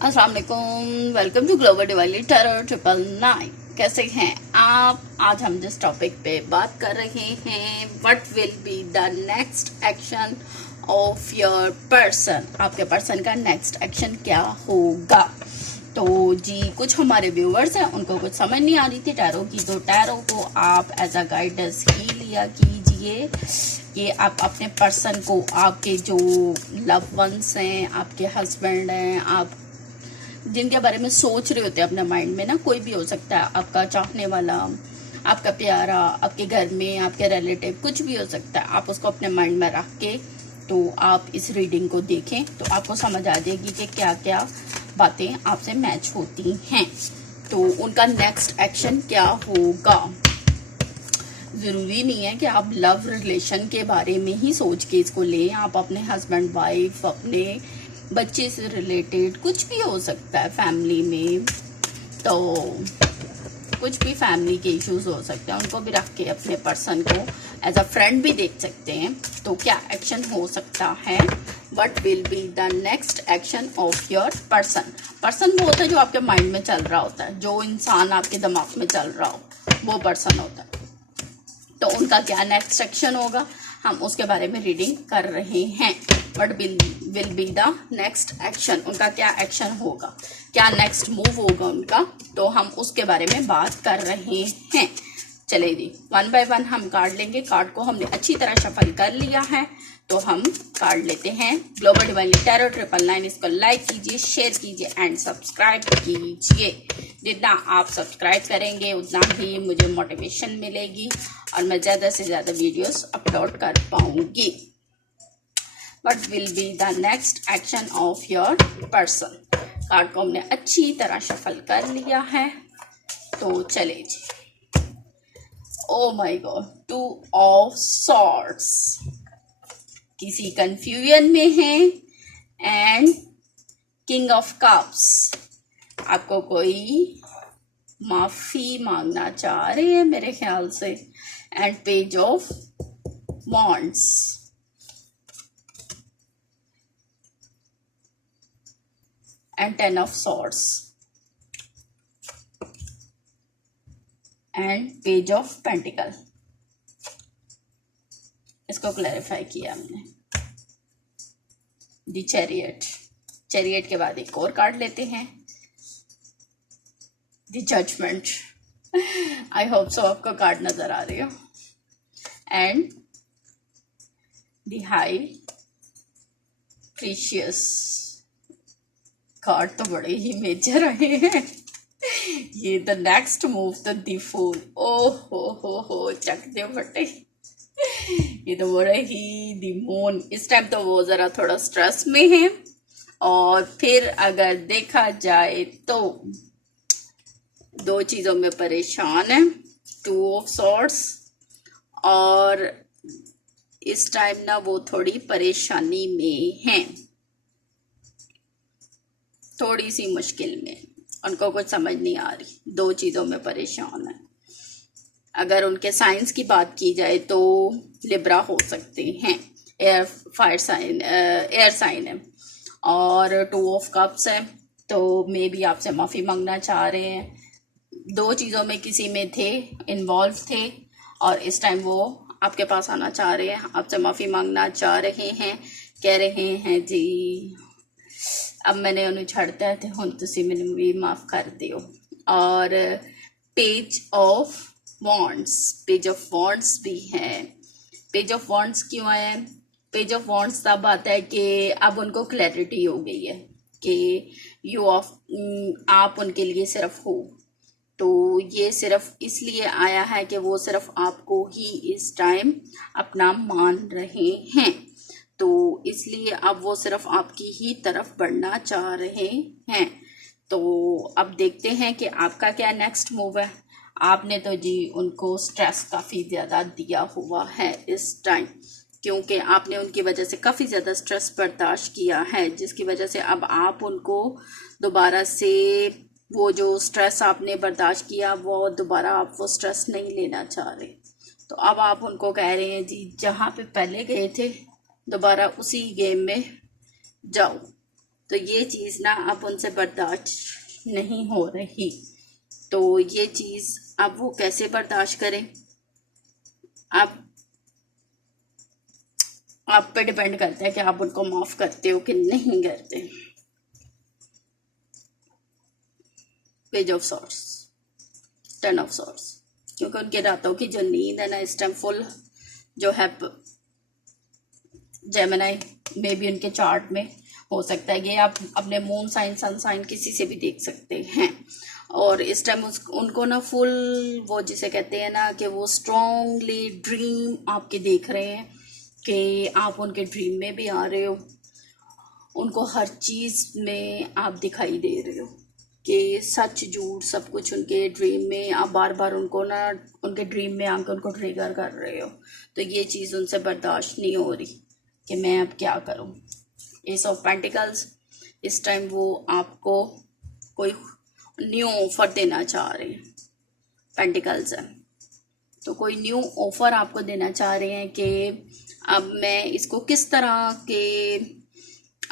अस्सलाम वालेकुम, welcome to global डिवाइली tarot 999। कैसे हैं आप? आज हम जिस टॉपिक पे बात कर रहे हैं, what will be the next action of your person. आपके पर्सन का नेक्स्ट एक्शन क्या होगा? तो जी, कुछ हमारे व्यूवर्स हैं, उनको कुछ समझ नहीं आ रही थी टैरो की, तो टैरो को आप एज अ गाइडेंस ही लिया कीजिए कि आप अपने पर्सन को, आपके जो लव वंस हैं, आपके हस्बैंड हैं, आप जिनके बारे में सोच रहे होते हैं अपने माइंड में ना, कोई भी हो सकता है, आपका चाहने वाला, आपका प्यारा, आपके घर में आपके रिलेटिव, कुछ भी हो सकता है। आप उसको अपने माइंड में रख के तो आप इस रीडिंग को देखें तो आपको समझ आ जाएगी कि क्या क्या बातें आपसे मैच होती हैं, तो उनका नेक्स्ट एक्शन क्या होगा। ज़रूरी नहीं है कि आप लव रिलेशन के बारे में ही सोच के इसको लें। आप अपने हस्बैंड वाइफ, अपने बच्चे से रिलेटेड कुछ भी हो सकता है, फैमिली में तो कुछ भी फैमिली के इश्यूज हो सकते हैं, उनको भी रख के अपने पर्सन को एज अ फ्रेंड भी देख सकते हैं। तो क्या एक्शन हो सकता है, what will be the next action of your person. Person वो होता है जो आपके माइंड में चल रहा होता है, जो इंसान आपके दिमाग में चल रहा हो वो पर्सन होता है। तो उनका क्या नेक्स्ट एक्शन होगा, हम उसके बारे में रीडिंग कर रहे हैं। What will be the next action, उनका क्या एक्शन होगा, क्या नेक्स्ट मूव होगा उनका, तो हम उसके बारे में बात कर रहे हैं। चले जी, वन बाय वन हम कार्ड लेंगे। कार्ड को हमने अच्छी तरह शफल कर लिया है, तो हम कार्ड लेते हैं। ग्लोबल डिवाइनली टैरो 999, इसको लाइक कीजिए, शेयर कीजिए एंड सब्सक्राइब कीजिए। जितना आप सब्सक्राइब करेंगे उतना ही मुझे मोटिवेशन मिलेगी और मैं ज़्यादा से ज़्यादा वीडियोस अपलोड कर पाऊंगी। What will be the next action of your person. Card को हमने अच्छी तरह शफल कर लिया है, तो चले जी। Oh my god, 2 of swords, किसी कंफ्यूजन में है, एंड किंग ऑफ कप्स, आपको कोई माफी मांगना चाह रहे हैं मेरे ख्याल से, and page of wands, and 10 of swords, and page of pentacle. इसको क्लैरिफाई किया हमने। दी चैरियट, चैरियट के बाद एक और कार्ड लेते हैं, the judgement. I hope so आपको कार्ड नजर आ रही हो, and the high priestess. Card तो बड़े ही मेजर रहे हैं। ये the next move the fool. ओ हो चक दे फटे। ये तो बड़े ही द मून। इस टाइम तो वो जरा थोड़ा स्ट्रेस में है, और फिर अगर देखा जाए तो 2 चीजों में परेशान है, 2 ऑफ सॉर्ड्स, और इस टाइम ना वो थोड़ी परेशानी में है, थोड़ी सी मुश्किल में, उनको कुछ समझ नहीं आ रही, 2 चीजों में परेशान है। अगर उनके साइंस की बात की जाए तो लिब्रा हो सकते हैं, air fire sign, air sign है, और 2 ऑफ कप्स है, तो मे बी आपसे माफ़ी मांगना चाह रहे हैं। 2 चीज़ों में किसी में थे, इन्वॉल्व थे, और इस टाइम वो आपके पास आना चाह रहे हैं, आपसे माफ़ी मांगना चाह रहे हैं, कह रहे हैं जी अब मैंने उन्हें छड़ते थे, हुण तुसी मैनू भी माफ़ कर दियो। और page of wands, page of wands भी है। पेज ऑफ वॉन्ड्स क्यों आया है? पेज ऑफ वॉन्ड्स तब आता है कि अब उनको क्लैरिटी हो गई है कि यू ऑफ, आप उनके लिए सिर्फ हो। तो ये सिर्फ इसलिए आया है कि वो सिर्फ आपको ही इस टाइम अपना मान रहे हैं, तो इसलिए अब वो सिर्फ आपकी ही तरफ बढ़ना चाह रहे हैं। तो अब देखते हैं कि आपका क्या नेक्स्ट मूव है। आपने तो जी उनको स्ट्रेस काफ़ी ज़्यादा दिया हुआ है इस टाइम, क्योंकि आपने उनकी वजह से काफ़ी ज़्यादा स्ट्रेस बर्दाश्त किया है, जिसकी वजह से अब आप उनको दोबारा से वो जो स्ट्रेस आपने बर्दाश्त किया, वो दोबारा आप वो स्ट्रेस नहीं लेना चाह रहे। तो अब आप उनको कह रहे हैं जी जहाँ पे पहले गए थे दोबारा उसी गेम में जाओ। तो ये चीज़ ना अब उनसे बर्दाश्त नहीं हो रही। तो ये चीज़ अब वो कैसे बर्दाश्त करें, आप पे डिपेंड करता है कि आप उनको माफ़ करते हो कि नहीं करते। Page of swords, 10 of swords, क्योंकि उनके रातों की जो नींद है ना इस टाइम फुल जो है जेमिनी में भी उनके चार्ट में हो सकता है। ये आप अपने मून साइन सन साइन किसी से भी देख सकते हैं। और इस टाइम उनको ना फुल वो जिसे कहते हैं ना कि वो स्ट्रॉन्गली ड्रीम आपके देख रहे हैं कि आप उनके ड्रीम में भी आ रहे हो, उनको हर चीज़ में आप दिखाई दे रहे हो कि सच झूठ सब कुछ उनके ड्रीम में आप बार बार उनको ना उनके ड्रीम में आकर उनको ट्रिगर कर रहे हो। तो ये चीज़ उनसे बर्दाश्त नहीं हो रही कि मैं अब क्या करूं। एस ऑफ पेंटिकल्स, इस टाइम वो आपको कोई न्यू ऑफर देना चाह रहे हैं, पेंटिकल्स है तो कोई न्यू ऑफर आपको देना चाह रहे हैं कि अब मैं इसको किस तरह के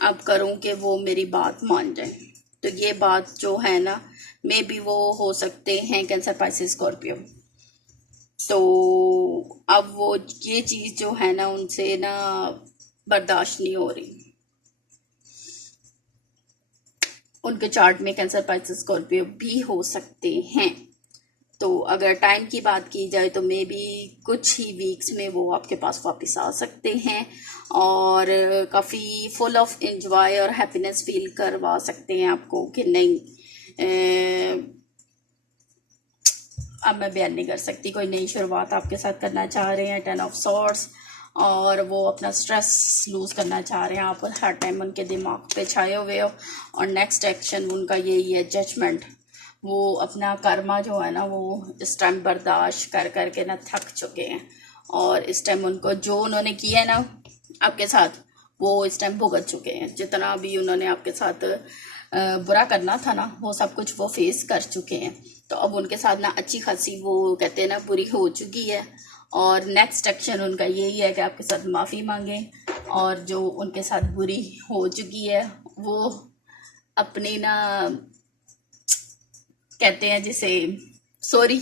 अब करूं कि वो मेरी बात मान जाए। तो ये बात जो है ना मे बी वो हो सकते हैं कैंसर, पाइसेस, स्कॉर्पियो। तो अब वो ये चीज़ जो है ना उनसे ना बर्दाश्त नहीं हो रही। उनके चार्ट में कैंसर, पाइसेस, स्कॉर्पियो भी हो सकते हैं। तो अगर टाइम की बात की जाए तो मे बी कुछ ही वीक्स में वो आपके पास वापस आ सकते हैं और काफ़ी फुल ऑफ एंजॉय और हैप्पीनेस फील करवा सकते हैं आपको कि नहीं अब मैं बयान नहीं कर सकती। कोई नई शुरुआत आपके साथ करना चाह रहे हैं, 10 ऑफ सॉर्ड्स, और वो अपना स्ट्रेस लूज़ करना चाह रहे हैं। आप हर टाइम उनके दिमाग पे छाए हुए हो और नेक्स्ट एक्शन उनका यही है, जजमेंट। वो अपना कर्मा जो है ना वो इस टाइम बर्दाश्त कर कर के ना थक चुके हैं और इस टाइम उनको जो उन्होंने किया है ना आपके साथ वो इस टाइम भुगत चुके हैं। जितना भी उन्होंने आपके साथ बुरा करना था ना वो सब कुछ वो फेस कर चुके हैं। तो अब उनके साथ ना अच्छी खासी वो कहते हैं ना बुरी हो चुकी है और नेक्स्ट एक्शन उनका यही है कि आपके साथ माफ़ी मांगे और जो उनके साथ बुरी हो चुकी है वो अपनी ना कहते हैं जिसे सॉरी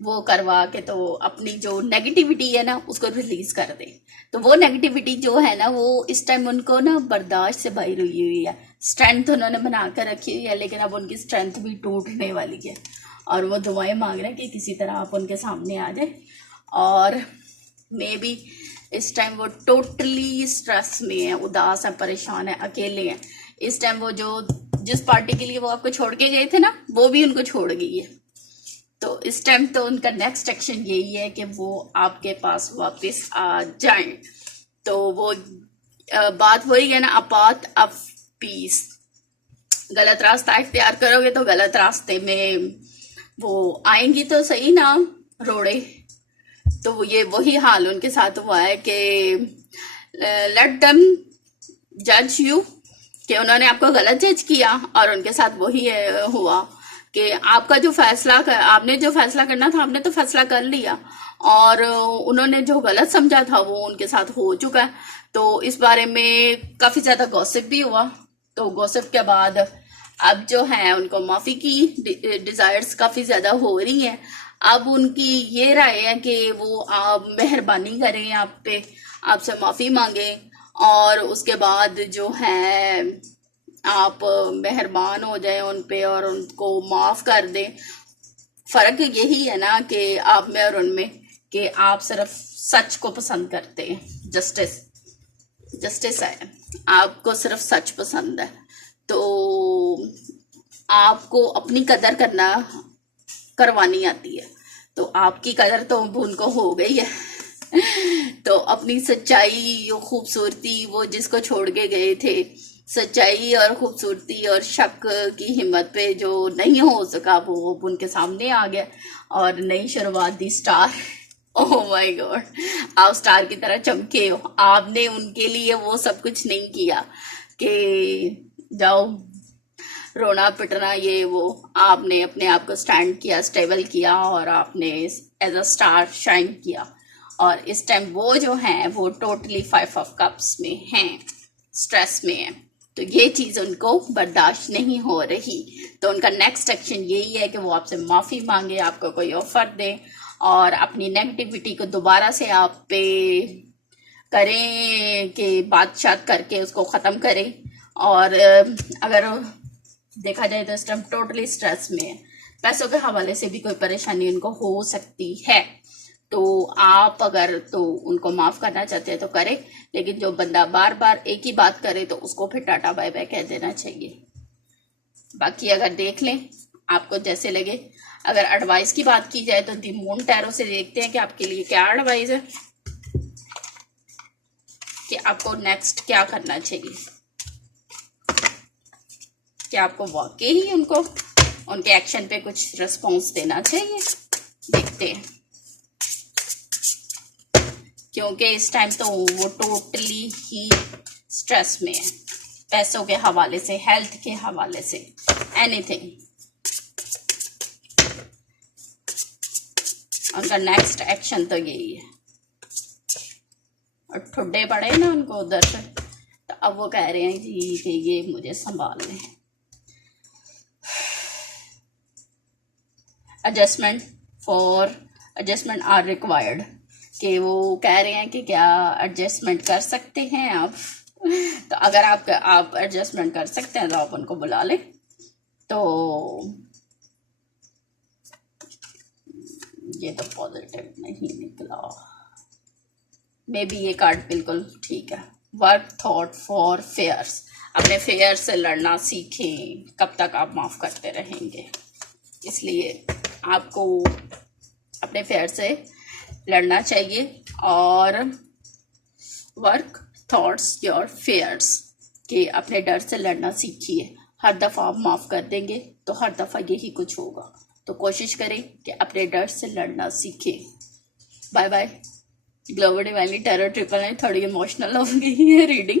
वो करवा के तो अपनी जो नेगेटिविटी है ना उसको रिलीज कर दे। तो वो नेगेटिविटी जो है ना वो इस टाइम उनको ना बर्दाश्त से बाहर हुई है। स्ट्रेंथ उन्होंने बना कर रखी हुई है लेकिन अब उनकी स्ट्रेंथ भी टूटने वाली है और वो दुआएं मांग रहे हैं कि किसी तरह आप उनके सामने आ जाए। और मे बी इस टाइम वो टोटली स्ट्रेस में है, उदास है, परेशान है, अकेले हैं। इस टाइम वो जो जिस पार्टी के लिए वो आपको छोड़ के गए थे ना वो भी उनको छोड़ गई है। तो इस टाइम तो उनका नेक्स्ट एक्शन यही है कि वो आपके पास वापस आ जाएं। तो वो बात वही है ना, अ पाथ ऑफ पीस। गलत रास्ता इख्तियार करोगे तो गलत रास्ते में वो आएंगी तो सही ना रोड़े। तो ये वही हाल उनके साथ हुआ है कि लेट देम जज यू, कि उन्होंने आपको गलत जज किया और उनके साथ वही हुआ कि आपका जो फैसला आपने जो फैसला करना था आपने तो फैसला कर लिया और उन्होंने जो गलत समझा था वो उनके साथ हो चुका है। तो इस बारे में काफ़ी ज़्यादा गॉसिप भी हुआ। तो गॉसिप के बाद अब जो है उनको माफ़ी की डिज़ायर्स काफ़ी ज़्यादा हो रही हैं। अब उनकी ये राय है कि वो आप मेहरबानी करें आप पे, आपसे माफ़ी मांगे और उसके बाद जो है आप मेहरबान हो जाएं उन पे और उनको माफ़ कर दें। फ़र्क यही है ना कि आप में और उनमें कि आप सिर्फ सच को पसंद करते हैं, जस्टिस है, आपको सिर्फ सच पसंद है। तो आपको अपनी कदर करवानी आती है। तो आपकी कदर तो उनको हो गई है। तो अपनी सच्चाई, खूबसूरती, वो जिसको छोड़ के गए थे, सच्चाई और खूबसूरती और शक की हिम्मत पे जो नहीं हो सका वो उनके सामने आ गया और नई शुरुआत दी स्टार। ओह माय गॉड, आप स्टार की तरह चमके हो। आपने उनके लिए वो सब कुछ नहीं किया कि जाओ रोना पिटना ये वो, आपने अपने आप को स्टैंड किया, स्टेबल किया और आपने एज अ स्टार शाइन किया। और इस टाइम वो जो हैं वो टोटली 5 ऑफ कप्स में हैं, स्ट्रेस में है। तो ये चीज उनको बर्दाश्त नहीं हो रही, तो उनका नेक्स्ट एक्शन यही है कि वो आपसे माफी मांगे, आपको कोई ऑफर दे और अपनी नेगेटिविटी को दोबारा से आप पे करें कि बात करके उसको खत्म करें। और अगर देखा जाए तो इस टाइम टोटली स्ट्रेस में है, पैसों के हवाले से भी कोई परेशानी उनको हो सकती है। तो आप अगर तो उनको माफ करना चाहते हैं तो करें, लेकिन जो बंदा बार बार एक ही बात करे तो उसको फिर टाटा बाय बाय कह देना चाहिए। बाकी अगर देख लें आपको जैसे लगे। अगर एडवाइस की बात की जाए तो दी मून टैरो से देखते हैं कि आपके लिए क्या एडवाइस है, कि आपको नेक्स्ट क्या करना चाहिए, कि आपको वाकई ही उनको उनके एक्शन पे कुछ रिस्पॉन्स देना चाहिए। देखते हैं, क्योंकि इस टाइम तो वो टोटली ही स्ट्रेस में है, पैसों के हवाले से, हेल्थ के हवाले से, एनीथिंग। उनका नेक्स्ट एक्शन तो यही है। और ठुड्डे पड़े ना उनको उधर से, तो अब वो कह रहे हैं जी कि ये मुझे संभाल लें। एडजस्टमेंट आर रिक्वायर्ड, कि वो कह रहे हैं कि क्या एडजस्टमेंट कर सकते हैं आप। तो अगर आप एडजस्टमेंट कर सकते हैं तो आप उनको बुला लें। तो ये तो पॉजिटिव नहीं निकला, मे बी ये कार्ड बिल्कुल ठीक है। वर्क थॉट फॉर फेयर्स, अपने फेयर से लड़ना सीखें। कब तक आप माफ करते रहेंगे, इसलिए आपको अपने फेयर से लड़ना चाहिए। और वर्क थॉट्स योर फेयर्स, कि अपने डर से लड़ना सीखिए। हर दफ़ा आप माफ़ कर देंगे तो हर दफ़ा यही कुछ होगा। तो कोशिश करें कि अपने डर से लड़ना सीखें। Bye bye. Global divinely tarot triple 9 थोड़ी इमोशनल हो गई है रीडिंग,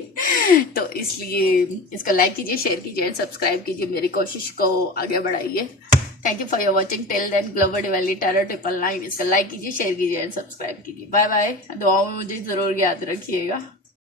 तो इसलिए इसको लाइक कीजिए, शेयर कीजिए एंड सब्सक्राइब कीजिए। मेरी कोशिश को आगे बढ़ाइए। Thank you for your watching till then. Global divinely tarot triple 9, इसका लाइक कीजिए, शेयर कीजिए एंड सब्सक्राइब कीजिए। Bye bye. दुआओं में मुझे ज़रूर याद रखिएगा।